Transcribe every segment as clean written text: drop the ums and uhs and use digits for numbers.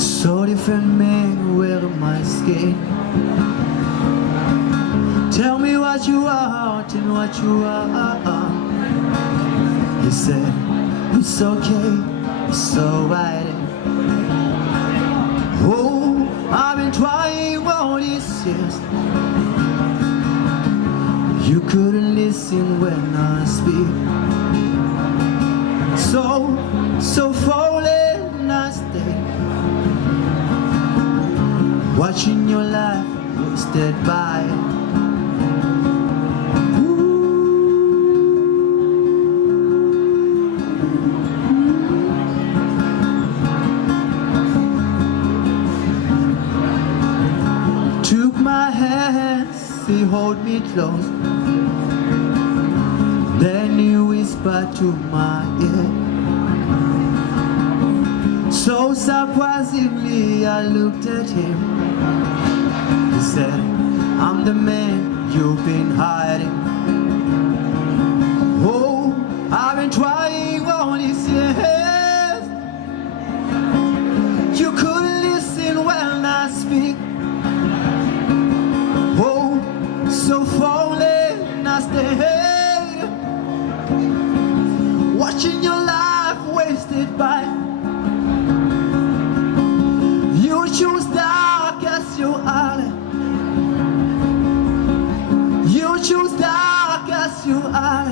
So different men wear my skin. Tell me what you want and what you are. He said, it's okay, it's alright. Oh, I've been trying all these years. You couldn't listen when I speak. So falling I stay, watching your life wasted by. Took my hands, he held me close. Then he whispered to my ear. So surprisingly I looked at him. He said, I'm the man you've been hiding. Oh, I've been trying all these years. You couldn't listen when I speak. Oh, so falling I stayed, watching your life wasted by. You choose dark as you are. You choose dark as you are.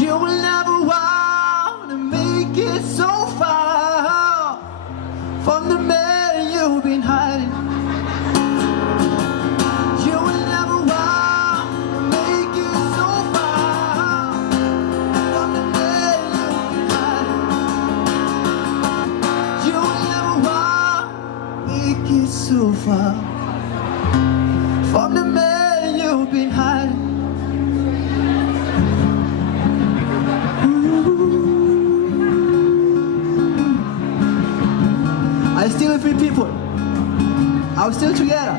You will never want to make it so far from the man you've been hiding. You will never want to make it so far from the man you've been hiding. You will never want to make it so far from the man you've been hiding. I still free people. I'm still together.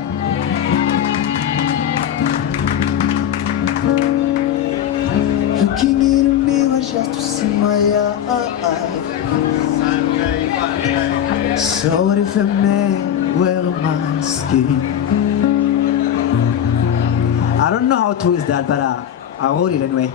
Looking in the mirror just to see my eyes. So different men wear my skin. I don't know how to twist that, but I wrote it anyway.